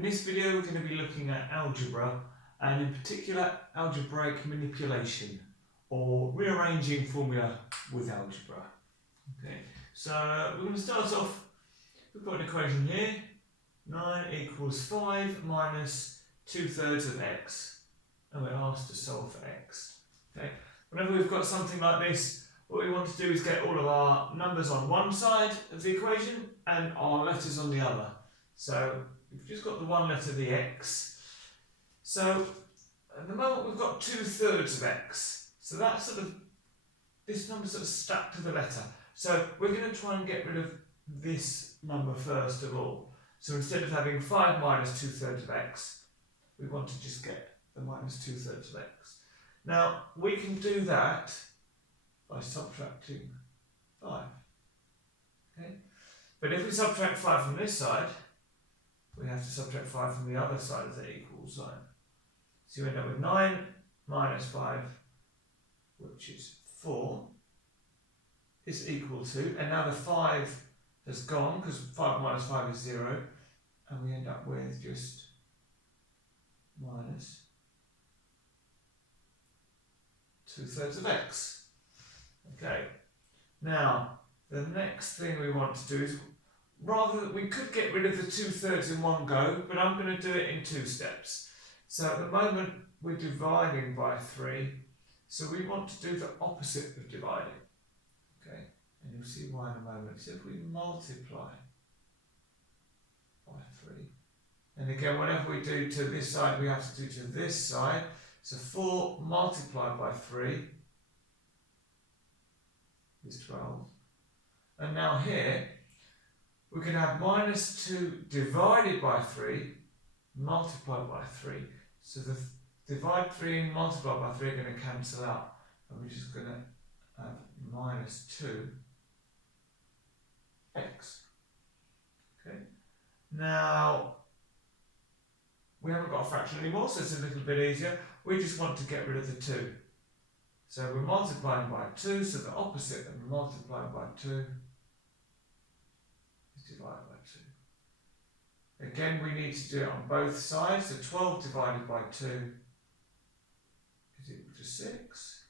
In this video we're going to be looking at algebra, and in particular algebraic manipulation or rearranging formula with algebra. Okay, so we're going to start off, we've got an equation here, 9 equals 5 minus 2/3 of x, and we're asked to solve for x. Okay, whenever we've got something like this, what we want to do is get all of our numbers on one side of the equation and our letters on the other. So we've just got the one letter, the x. So at the moment we've got 2/3 of x. So that's this number's sort of stuck to the letter. So we're going to try and get rid of this number first of all. So instead of having 5 minus 2/3 of x, we want to just get the minus 2/3 of x. Now we can do that by subtracting 5. Okay? But if we subtract 5 from this side, we have to subtract 5 from the other side of the equal sign. So you end up with 9 minus 5, which is 4, is equal to, and now the 5 has gone because 5 minus 5 is 0, and we end up with just minus 2/3 of x. Okay, now the next thing we want to do is, we could get rid of the 2/3 in one go, but I'm going to do it in 2 steps. So at the moment we're dividing by 3, so we want to do the opposite of dividing. Okay, and you'll see why in a moment. So if we multiply by 3, and again whenever we do to this side we have to do to this side, so 4 multiplied by 3 is 12, and now here we can have minus 2 divided by 3 multiplied by 3. So the divide 3 and multiply by 3 are going to cancel out, and we're just going to have minus 2x. Okay. Now we haven't got a fraction anymore, so it's a little bit easier. We just want to get rid of the 2. So we're multiplying by 2, so the opposite of multiplying by 2 is divided by 2. Again, we need to do it on both sides. So 12 divided by 2 is equal to 6.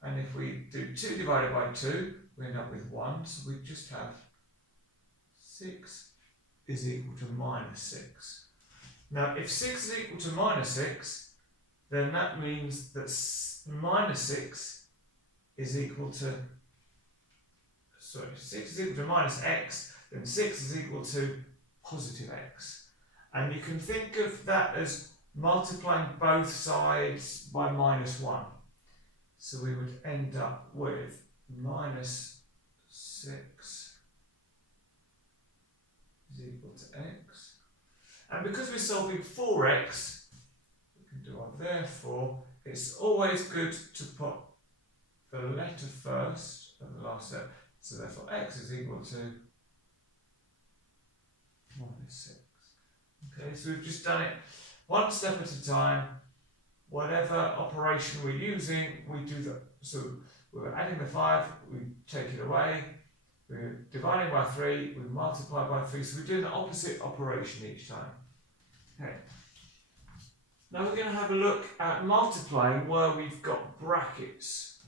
And if we do 2 divided by 2, we end up with 1. So we just have 6 is equal to minus 6. Now, if 6 is equal to minus 6, then that means that minus 6 is equal to, 6 is equal to minus x, then 6 is equal to positive x. And you can think of that as multiplying both sides by minus 1. So we would end up with minus 6 is equal to x. And because we're solving for x, we can do our therefore. It's always good to put the letter first and the last step. So therefore x is equal to minus 6. Okay, so we've just done it one step at a time. Whatever operation we're using, we do that. So we're adding the 5, we take it away. We're dividing by 3, we multiply by 3. So we're doing the opposite operation each time. Okay. Now we're going to have a look at multiplying where we've got brackets.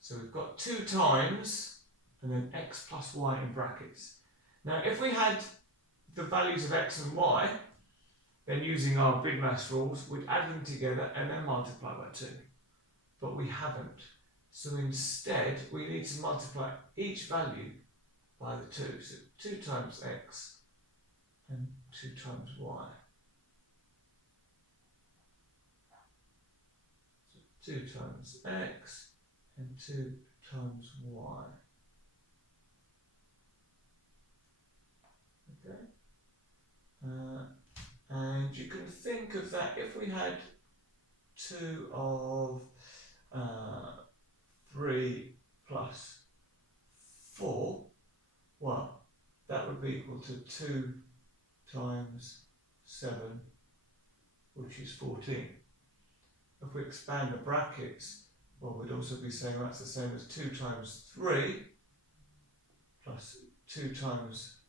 So we've got 2 times and then x plus y in brackets. Now if we had the values of x and y, then using our big maths rules, we'd add them together and then multiply by 2. But we haven't. So instead we need to multiply each value by the 2. So 2 times x and 2 times y. 2 times x and 2 times y. Okay. And you can think of that if we had 2 of 3 plus 4, well, that would be equal to 2 times 7, which is 14. If we expand the brackets, well, we'd also be saying that's the same as 2 times 3 plus 2 times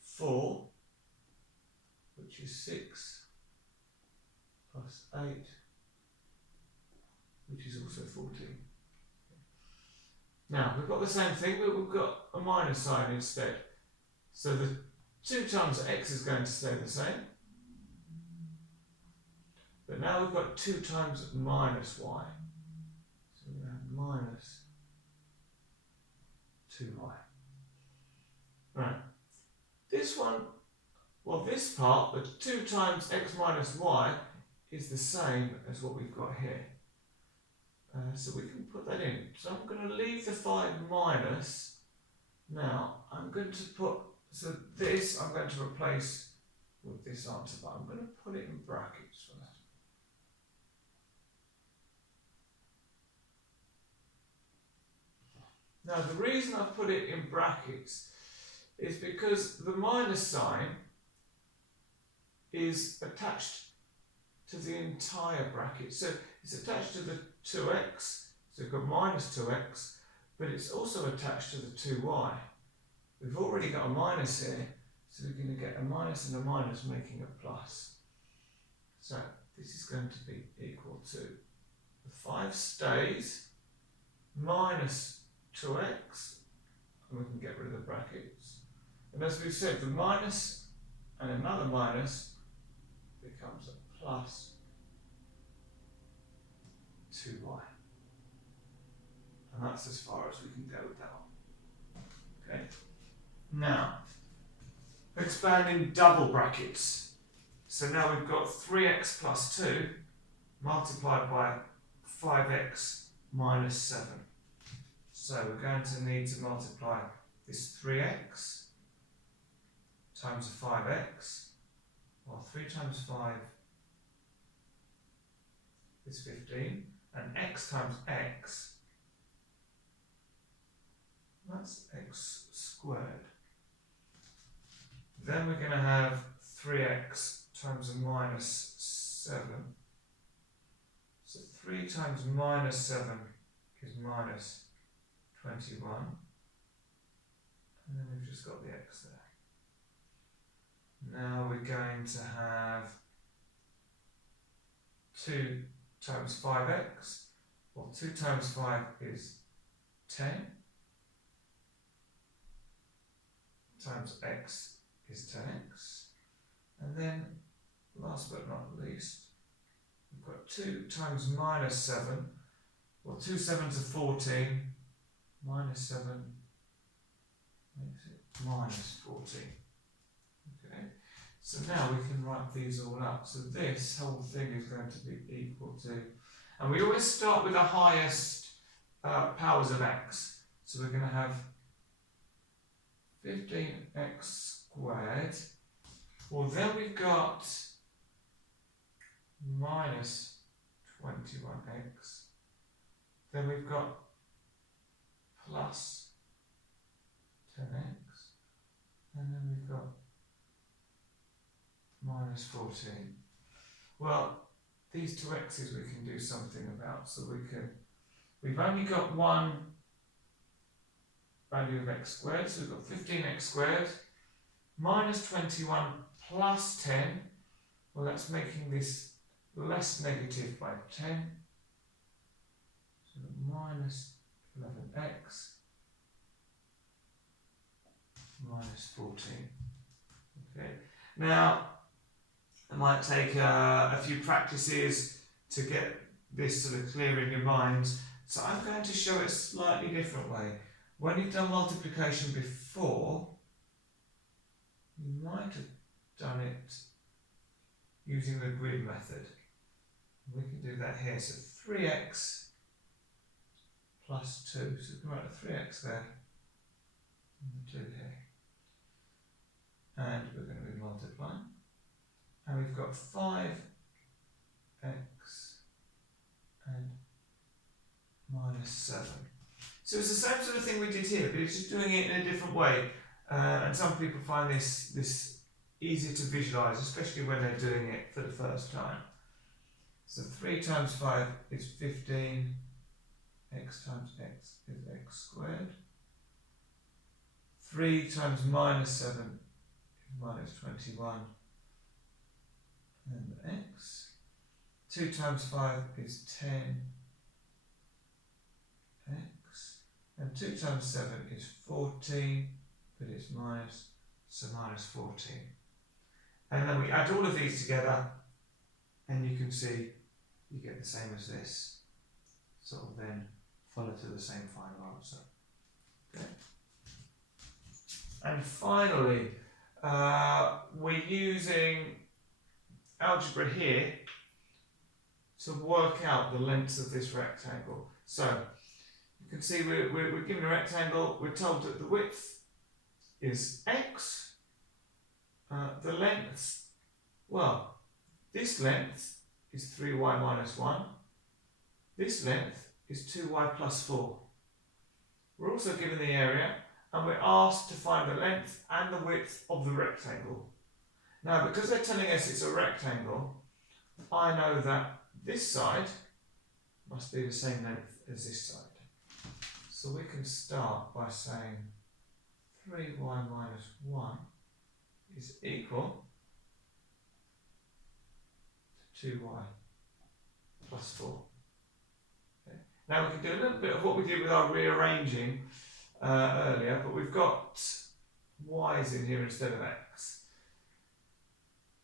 4 which is 6 plus 8, which is also 14. Now, we've got the same thing, but we've got a minus sign instead. So the 2 times x is going to stay the same. But now we've got 2 times minus y. So we're going to have minus 2y. Right. This one, well, this part, the 2 times x minus y, is the same as what we've got here. So we can put that in. So I'm going to leave the 5 minus. Now, I'm going to put, so this I'm going to replace with this answer, but I'm going to put it in brackets for that. Now, the reason I put it in brackets is because the minus sign is attached to the entire bracket. So it's attached to the 2x, so we've got minus 2x, but it's also attached to the 2y. We've already got a minus here, so we're going to get a minus and a minus making a plus. So this is going to be equal to the 5 stays, minus 2x, and we can get rid of the brackets. And as we've said, the minus and another minus becomes a plus 2y. And that's as far as we can go with that one. Okay. Now, expanding double brackets. So now we've got 3x plus 2 multiplied by 5x minus 7. So we're going to need to multiply this 3x times 5x, well 3 times 5 is 15, and x times x, that's x squared. Then we're going to have 3x times a minus 7. So 3 times minus 7 is minus 21. And then we've just got the x there. Now we're going to have 2 times 5x. Well, 2 times 5 is 10. Times x is 10x. And then, last but not least, we've got 2 times minus 7. Well, 2 7s are 14. Minus 7 makes it minus 14. Okay, so now we can write these all up. So this whole thing is going to be equal to, and we always start with the highest powers of x. So we're going to have 15x squared. Well, then we've got minus 21x. Then we've got plus 10x, and then we've got minus 14. Well, these two x's we can do something about, so we've only got one value of x squared, so we've got 15x squared, minus 21 plus 10, well that's making this less negative by 10, so minus 11x minus 14. Okay. Now, it might take a few practices to get this sort of clear in your mind. So I'm going to show it a slightly different way. When you've done multiplication before, you might have done it using the grid method. We can do that here. So 3x plus 2. So we can write a 3x there and the 2 here. And we're going to be multiplying. And we've got 5x and minus 7. So it's the same sort of thing we did here, but it's just doing it in a different way. And some people find this easier to visualise, especially when they're doing it for the first time. So 3 times 5 is 15, x times x is x squared. 3 times minus 7 is minus 21. and x. 2 times 5 is 10x. And 2 times 7 is 14, but it's minus, so minus 14. And then we add all of these together, and you can see you get the same as this. Sort of then follow to the same final answer. Okay. And finally, we're using algebra here to work out the lengths of this rectangle. So you can see we're given a rectangle. We're told that the width is x. The length, well, this length is 3y minus 1. This length is 2y plus 4. We're also given the area, and we're asked to find the length and the width of the rectangle. Now, because they're telling us it's a rectangle, I know that this side must be the same length as this side. So we can start by saying 3y minus 1 is equal to 2y plus 4. Okay. Now we can do a little bit of what we did with our rearranging earlier, but we've got y's in here instead of x.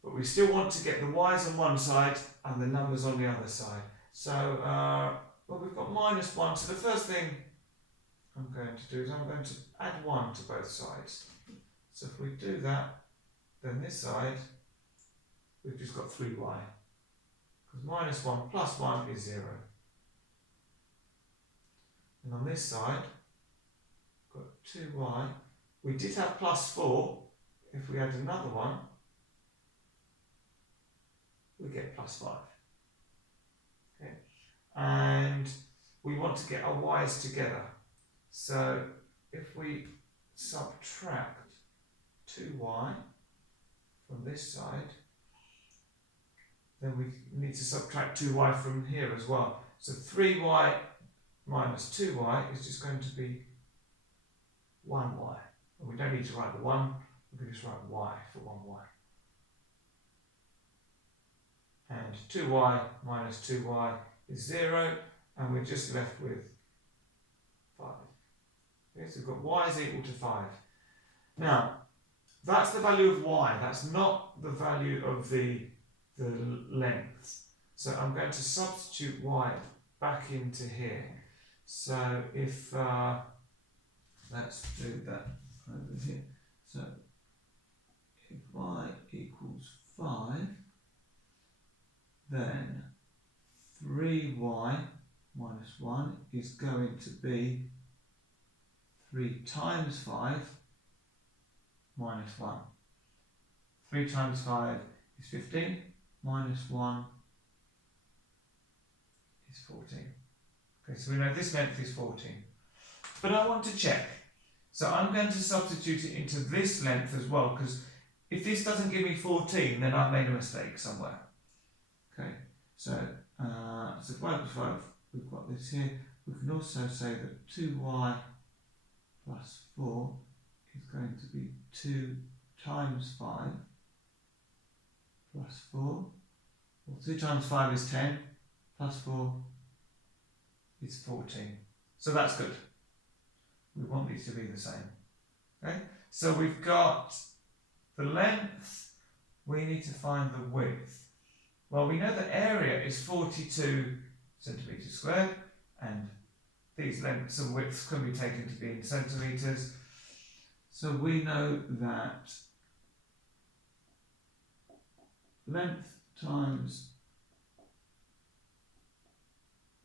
But we still want to get the y's on one side and the numbers on the other side. So, well, we've got minus 1. So the first thing I'm going to do is I'm going to add 1 to both sides. So if we do that, then this side, we've just got 3y. Because minus 1 plus 1 is 0. And on this side, we've got 2y. We did have plus 4. If we add another one, we get plus 5. Okay. And we want to get our y's together. So if we subtract 2y from this side, then we need to subtract 2y from here as well. So 3y minus 2y is just going to be 1y. And we don't need to write the 1, we can just write y for 1y. And 2y minus 2y is 0, and we're just left with 5. Okay, so we've got y is equal to 5. Now, that's the value of y, that's not the value of the length. So I'm going to substitute y back into here. So if, let's do that over here. So if y equals 5, then 3y minus 1 is going to be 3 times 5 minus 1. 3 times 5 is 15, minus 1 is 14. Okay, so we know this length is 14. But I want to check. So I'm going to substitute it into this length as well, because if this doesn't give me 14, then I've made a mistake somewhere. Okay, so so 5 plus 5, we've got this here. We can also say that 2y plus 4 is going to be 2 times 5 plus 4. Well, 2 times 5 is 10, plus 4 is 14. So that's good. We want these to be the same. Okay, so we've got the length, we need to find the width. Well, we know the area is 42 centimetres squared, and these lengths and widths can be taken to be in centimetres. So we know that length times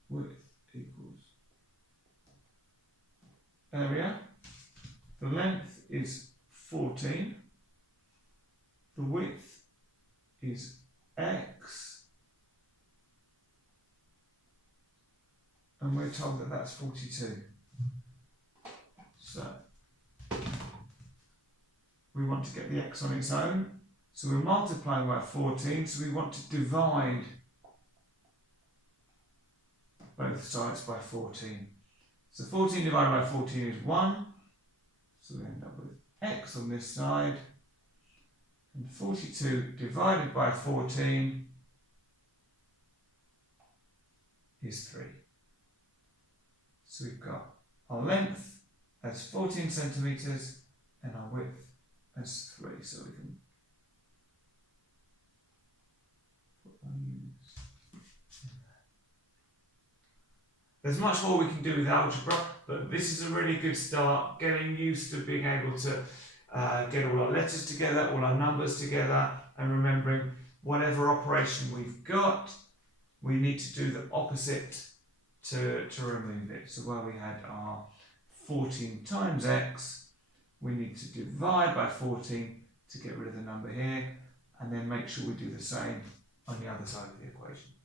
width equals area. The length is 14. The width is x. And we're told that that's 42. So we want to get the x on its own. So we're multiplying by 14, so we want to divide both sides by 14. So 14 divided by 14 is 1. So we end up with x on this side, And 42 divided by 14 is 3. So we've got our length as 14 centimetres and our width as 3. So we can put our units in there. There's much more we can do with algebra, but this is a really good start, getting used to being able to get all our letters together, all our numbers together, and remembering whatever operation we've got, we need to do the opposite to remove it. So where we had our 14 times x, we need to divide by 14 to get rid of the number here, and then make sure we do the same on the other side of the equation.